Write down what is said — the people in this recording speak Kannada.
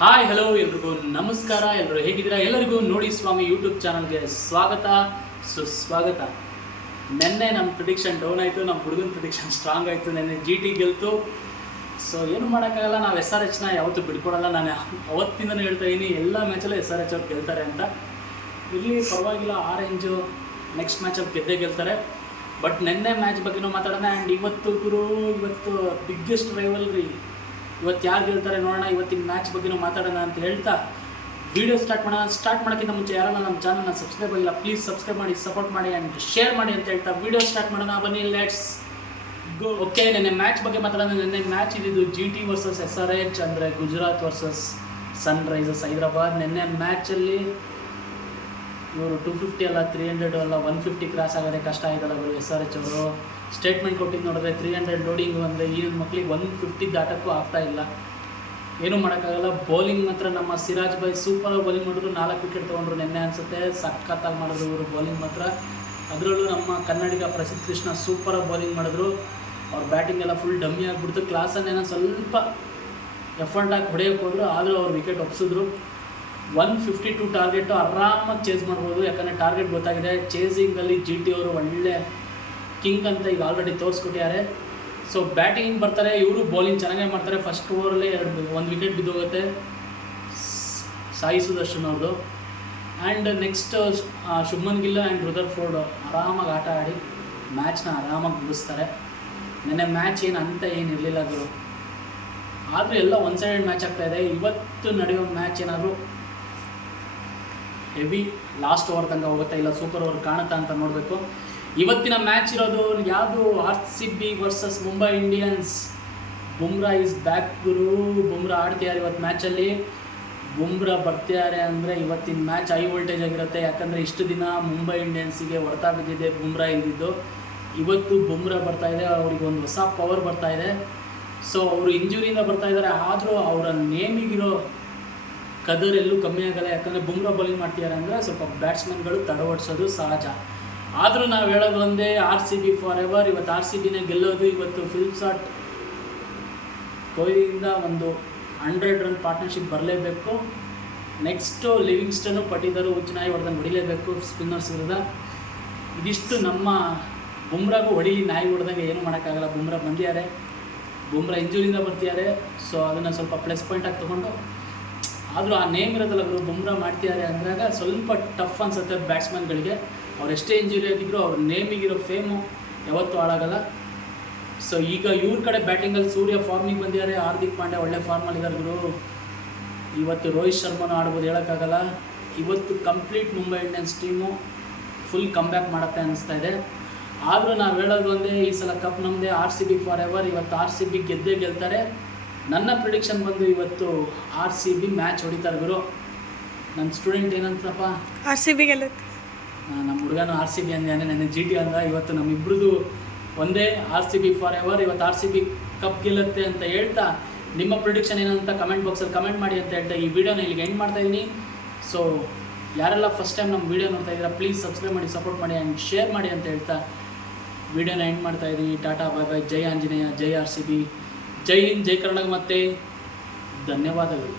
ಹಾಯ್ ಹಲೋ ಎಲ್ರಿಗೂ ನಮಸ್ಕಾರ. ಎಲ್ಲರೂ ಹೇಗಿದ್ದೀರಾ? ಎಲ್ಲರಿಗೂ ನೋಡಿ ಸ್ವಾಮಿ ಯೂಟ್ಯೂಬ್ ಚಾನಲ್ಗೆ ಸ್ವಾಗತ ಸುಸ್ವಾಗತ. ನೆನ್ನೆ ನಮ್ಮ ಪ್ರಿಡಿಕ್ಷನ್ ಡೌನ್ ಆಯಿತು, ನಮ್ಮ ಹುಡುಗನ ಪ್ರಿಡಿಕ್ಷನ್ ಸ್ಟ್ರಾಂಗ್ ಆಯಿತು. ನೆನ್ನೆ GT ಗೆಲ್ತು. ಸೊ ಏನು ಮಾಡೋಕ್ಕಾಗಲ್ಲ, ನಾವು SRHನ ಯಾವತ್ತೂ ಬಿಡ್ಕೊಡಲ್ಲ. ನಾನು ಅವತ್ತಿಂದಲೂ ಹೇಳ್ತಾ ಇದ್ದೀನಿ, ಎಲ್ಲ ಮ್ಯಾಚಲ್ಲೂ SRH ಅವ್ರು ಗೆಲ್ತಾರೆ ಅಂತ. ಇಲ್ಲಿ ಪರವಾಗಿಲ್ಲ, ಆರೆಂಜು ನೆಕ್ಸ್ಟ್ ಮ್ಯಾಚಲ್ಲಿ ಗೆದ್ದೇ ಗೆಲ್ತಾರೆ. ಬಟ್ ನೆನ್ನೆ ಮ್ಯಾಚ್ ಬಗ್ಗೆನೂ ಮಾತಾಡೋಣ. ಆ್ಯಂಡ್ ಇವತ್ತು ಬಿಗ್ಗೆಸ್ಟ್ ರೈವಲ್ರಿ, ಇವತ್ತು ಯಾರು ಗೆಲ್ತಾರೆ ನೋಡೋಣ. ಇವತ್ತಿನ ಮ್ಯಾಚ್ ಬಗ್ಗೆನೂ ಮಾತಾಡೋಣ ಅಂತ ಹೇಳ್ತಾ ವಿಡಿಯೋ ಸ್ಟಾರ್ಟ್ ಮಾಡೋಕ್ಕಿಂತ ಮುಂಚೆ ಯಾರನ್ನ ನಮ್ಮ ಚಾನಲ್ನ ಸಬ್ಸ್ಕ್ರೈಬ್ ಆಗಿಲ್ಲ, ಪ್ಲೀಸ್ ಸಬ್ಸ್ಕ್ರೈಬ್ ಮಾಡಿ, ಸಪೋರ್ಟ್ ಮಾಡಿ ಆ್ಯಂಡ್ ಶೇರ್ ಮಾಡಿ ಅಂತ ಹೇಳ್ತಾ ವಿಡಿಯೋ ಸ್ಟಾರ್ಟ್ ಮಾಡೋಣ. ಬನ್ನಿ, ಲೆಟ್ಸ್ ಗೋ. ಓಕೆ, ನೆನ್ನೆ ಮ್ಯಾಚ್ ಬಗ್ಗೆ ಮಾತಾಡೋಣ. ನೆನ್ನೆ ಮ್ಯಾಚ್ ಇದ್ದಿದ್ದು GT ವರ್ಸಸ್ SRH, ಅಂದರೆ ಗುಜರಾತ್ ವರ್ಸಸ್ ಸನ್ರೈಸರ್ಸ್ ಹೈದರಾಬಾದ್. ನೆನ್ನೆ ಮ್ಯಾಚಲ್ಲಿ ಇವರು 250 ಅಲ್ಲ, 300 ಅಲ್ಲ, 150 ಕ್ರಾಸ್ ಆಗೋದೇ ಕಷ್ಟ ಆಯ್ತಲ್ಲ ಅವರು. SRH ಅವರು ಸ್ಟೇಟ್ಮೆಂಟ್ ಕೊಟ್ಟಿದ್ದು ನೋಡಿದ್ರೆ 300 ಲೋಡಿಂಗು ಅಂದರೆ ಈ ಮಕ್ಕಳಿಗೆ 150 ದಾಟಕ್ಕೂ ಆಗ್ತಾ ಇಲ್ಲ. ಏನೂ ಮಾಡೋಕ್ಕಾಗಲ್ಲ. ಬೌಲಿಂಗ್ ಮಾತ್ರ ನಮ್ಮ ಸಿರಾಜ್ ಭಾಯ್ ಸೂಪರಾಗಿ ಬೌಲಿಂಗ್ ಮಾಡಿದ್ರು, 4 ವಿಕೆಟ್ ತೊಗೊಂಡ್ರು ನೆನ್ನೆ ಅನಿಸುತ್ತೆ. ಸಖತ್ತಾಗಿ ಮಾಡಿದ್ರು ಇವರು ಬೌಲಿಂಗ್ ಮಾತ್ರ. ಅದರಲ್ಲೂ ನಮ್ಮ ಕನ್ನಡಿಗ ಪ್ರಸಿದ್ಧ ಕೃಷ್ಣ ಸೂಪರಾಗಿ ಬೌಲಿಂಗ್ ಮಾಡಿದ್ರು. ಅವ್ರ ಬ್ಯಾಟಿಂಗ್ ಎಲ್ಲ ಫುಲ್ ಡಮ್ಮಿ ಆಗಿಬಿಡ್ತು. ಕ್ಲಾಸನ್ನೇನೋ ಸ್ವಲ್ಪ ಎಫರ್ಟ್ ಹಾಕಿ ಹೊಡೆಯೋಕ್ಕೆ ಹೋದ್ರು, ಆದರೂ ಅವ್ರು ವಿಕೆಟ್ ಒಪ್ಸಿದ್ರು. 152 ಟಾರ್ಗೆಟು ಆರಾಮಾಗಿ ಚೇಸ್ ಮಾಡ್ಬೋದು, ಯಾಕಂದರೆ ಟಾರ್ಗೆಟ್ ಗೊತ್ತಾಗಿದೆ. ಚೇಸಿಂಗಲ್ಲಿ GT ಅವರು ಒಳ್ಳೆ ಕಿಂಗ್ ಅಂತ ಈಗ ಆಲ್ರೆಡಿ ತೋರಿಸ್ಕೊಟ್ಟಿದ್ದಾರೆ. ಸೊ ಬ್ಯಾಟಿಂಗ್ ಬರ್ತಾರೆ ಇವರು, ಬೌಲಿಂಗ್ ಚೆನ್ನಾಗೇ ಮಾಡ್ತಾರೆ. ಫಸ್ಟ್ ಓವರಲ್ಲೇ 1 ವಿಕೆಟ್ ಬಿದ್ದೋಗುತ್ತೆ ಸಾಯಿ ಸುದರ್ಶನ್ ಅವ್ರದ್ದು. And next Shubman Gill and Rutherford ಆರಾಮಾಗಿ ಆಟ ಆಡಿ ಮ್ಯಾಚ್ನ ಆರಾಮಾಗಿ ಮುಗಿಸ್ತಾರೆ. ನೆನ್ನೆ ಮ್ಯಾಚ್ ಏನಿರಲಿಲ್ಲ ಗುರು, ಆದರೂ ಎಲ್ಲ ಒನ್ ಸೈಡೆಡ್ ಮ್ಯಾಚ್ ಆಗ್ತಾಯಿದೆ. ಇವತ್ತು ನಡೆಯೋ ಮ್ಯಾಚ್ ಏನಾದರೂ ಹೆವಿ ಲಾಸ್ಟ್ ಓವರ್ ತನಕ ಹೋಗುತ್ತಾ ಇಲ್ಲ ಸೂಪರ್ ಓವರ್ ಕಾಣುತ್ತಾ ಅಂತ ನೋಡಬೇಕು. ಇವತ್ತಿನ ಮ್ಯಾಚ್ ಇರೋದು ಯಾವುದು? RCB versus Mumbai Indians. Bumrah is back ಗುರು. ಬುಮ್ರಾ ಆಡ್ತಿದ್ದಾರೆ ಇವತ್ತು ಮ್ಯಾಚಲ್ಲಿ. ಬುಮ್ರಾ ಬರ್ತಿದ್ದಾರೆ ಅಂದರೆ ಇವತ್ತಿನ ಮ್ಯಾಚ್ ಹೈ ವೋಲ್ಟೇಜ್ ಆಗಿರುತ್ತೆ. ಯಾಕಂದರೆ ಇಷ್ಟು ದಿನ ಮುಂಬೈ ಇಂಡಿಯನ್ಸಿಗೆ ಹೊಡೆತ ಬಿದ್ದಿದೆ ಬುಮ್ರಾ ಇಲ್ದಿದ್ದು. ಇವತ್ತು ಬುಮ್ರಾ ಬರ್ತಾಯಿದೆ, ಅವ್ರಿಗೆ ಒಂದು ಹೊಸ ಪವರ್ ಬರ್ತಾಯಿದೆ. ಸೊ ಅವರು ಇಂಜುರಿಯಿಂದ ಬರ್ತಾಯಿದ್ದಾರೆ, ಆದರೂ ಅವರ ನೇಮಿಗಿರೋ ಕದರ್ ಎಲ್ಲೂ ಕಮ್ಮಿ ಆಗಲ್ಲ. ಯಾಕಂದರೆ ಬುಮ್ರಾ ಬೌಲಿಂಗ್ ಮಾಡ್ತಿದ್ದಾರೆ ಅಂದರೆ ಸ್ವಲ್ಪ ಬ್ಯಾಟ್ಸ್ಮನ್ಗಳು ತಡವಡಿಸೋದು ಸಹಜ. ಆದರೂ ನಾವು ಹೇಳೋದು ಒಂದೇ, RCB ಫಾರ್ ಎವರ್. ಇವತ್ತು RCBನೇ ಗೆಲ್ಲೋದು. ಇವತ್ತು ಫಿಲ್ಪ್ಸಾಟ್ ಕೊಹ್ಲಿಯಿಂದ ಒಂದು 100 ರನ್ ಪಾರ್ಟ್ನರ್ಶಿಪ್ ಬರಲೇಬೇಕು. ನೆಕ್ಸ್ಟು ಲಿವಿಂಗ್ಸ್ಟನ್ನು ಪಟ್ಟಿದರು ಹುಚ್ಚನಾಯಿ ಹೊಡೆದಂಗೆ ಹೊಡಿಲೇಬೇಕು ಸ್ಪಿನ್ನರ್ಸ್ ವಿರುದ್ಧ. ಇದಿಷ್ಟು ನಮ್ಮ ಬುಮ್ರಾಗೂ ಹೊಡಿಲಿ, ನಾಯಿ ಹೊಡೆದಂಗೆ ಏನೂ ಮಾಡೋಕ್ಕಾಗಲ್ಲ. ಬುಮ್ರಾ ಬಂದಿದ್ದಾರೆ, ಬುಮ್ರಾ ಇಂಜುರಿಯಿಂದ ಬರ್ತಿದ್ದಾರೆ. ಸೊ ಅದನ್ನು ಸ್ವಲ್ಪ ಪ್ಲಸ್ ಪಾಯಿಂಟಾಗಿ ತೊಗೊಂಡು, ಆದರೂ ಆ ನೇಮ್ ಇರೋದಲ್ಲ ಗುರು, ಬುಮ್ರಾ ಮಾಡ್ತಿದ್ದಾರೆ ಅಂದಾಗ ಸ್ವಲ್ಪ ಟಫ್ ಅನಿಸುತ್ತೆ ಬ್ಯಾಟ್ಸ್ಮನ್ಗಳಿಗೆ. ಅವ್ರು ಎಷ್ಟೇ ಇಂಜುರಿ ಆಗಿದ್ರು ಅವ್ರ ನೇಮಿಗಿರೋ ಫೇಮು ಯಾವತ್ತೂ ಹಾಳಾಗಲ್ಲ. ಸೊ ಈಗ ಇವ್ರ ಕಡೆ ಬ್ಯಾಟಿಂಗಲ್ಲಿ ಸೂರ್ಯ ಫಾರ್ಮಿಗೆ ಬಂದಿದ್ದಾರೆ, ಹಾರ್ದಿಕ್ ಪಾಂಡ್ಯ ಒಳ್ಳೆ ಫಾರ್ಮಲ್ಲಿದ್ದಾರೆ ಗುರು. ಇವತ್ತು ರೋಹಿತ್ ಶರ್ಮನೂ ಆಡ್ಬೋದು, ಹೇಳೋಕ್ಕಾಗಲ್ಲ. ಇವತ್ತು complete Mumbai Indians team full comeback ಮಾಡುತ್ತೆ ಅನ್ನಿಸ್ತಾ ಇದೆ. ಆದರೂ ನಾವು ಹೇಳೋದು ಒಂದೇ, ಈ ಸಲ ಕಪ್ ನಮ್ಮದೇ. RCB for ever. ಇವತ್ತು RCB ಗೆದ್ದೇ ಗೆಲ್ತಾರೆ. ನನ್ನ ಪ್ರಿಡಿಕ್ಷನ್ ಬಂದು ಇವತ್ತು RCB ಮ್ಯಾಚ್ ಹೊಡಿತಾರೆ ಗುರು. ನನ್ನ ಸ್ಟೂಡೆಂಟ್ ಏನಂತಪ್ಪ, RCB ಗೆಲ್ಲುತ್ತೆ. ನಮ್ಮ ಹುಡುಗನೂ RCB ಅಂದಾನೆ, ನನ್ನ GT ಅಂದ. ಇವತ್ತು ನಮ್ಮಿಬ್ಬರದು ಒಂದೇ, RCB ಫಾರ್ ಎವರ್. ಇವತ್ತು RCB ಕಪ್ ಗೆಲ್ಲುತ್ತೆ ಅಂತ ಹೇಳ್ತಾ, ನಿಮ್ಮ ಪ್ರಿಡಿಕ್ಷನ್ ಏನಂತ ಕಮೆಂಟ್ ಬಾಕ್ಸಲ್ಲಿ ಕಮೆಂಟ್ ಮಾಡಿ ಅಂತ ಹೇಳ್ತಾ ಈ ವಿಡಿಯೋನ ಇಲ್ಲಿಗೆ ಎಂಡ್ ಮಾಡ್ತಾಯಿದ್ದೀನಿ. ಸೊ ಯಾರೆಲ್ಲ ಫಸ್ಟ್ ಟೈಮ್ ನಮ್ಮ ವಿಡಿಯೋ ನೋಡ್ತಾ ಇದ್ದೀರಾ, ಪ್ಲೀಸ್ ಸಬ್ಸ್ಕ್ರೈಬ್ ಮಾಡಿ, ಸಪೋರ್ಟ್ ಮಾಡಿ ಆ್ಯಂಡ್ ಶೇರ್ ಮಾಡಿ ಅಂತ ಹೇಳ್ತಾ ವಿಡಿಯೋನ ಎಂಡ್ ಮಾಡ್ತಾಯಿದ್ದೀನಿ. ಟಾಟಾ ಬಾಯ್ ಬಾಯ್. ಜೈ ಆಂಜನೇಯ, ಜೈ RCB, ಜೈ ಹಿಂದ್, ಜೈ ಕರ್ನಾಟಕ, ಮತ್ತೆ ಧನ್ಯವಾದಗಳು.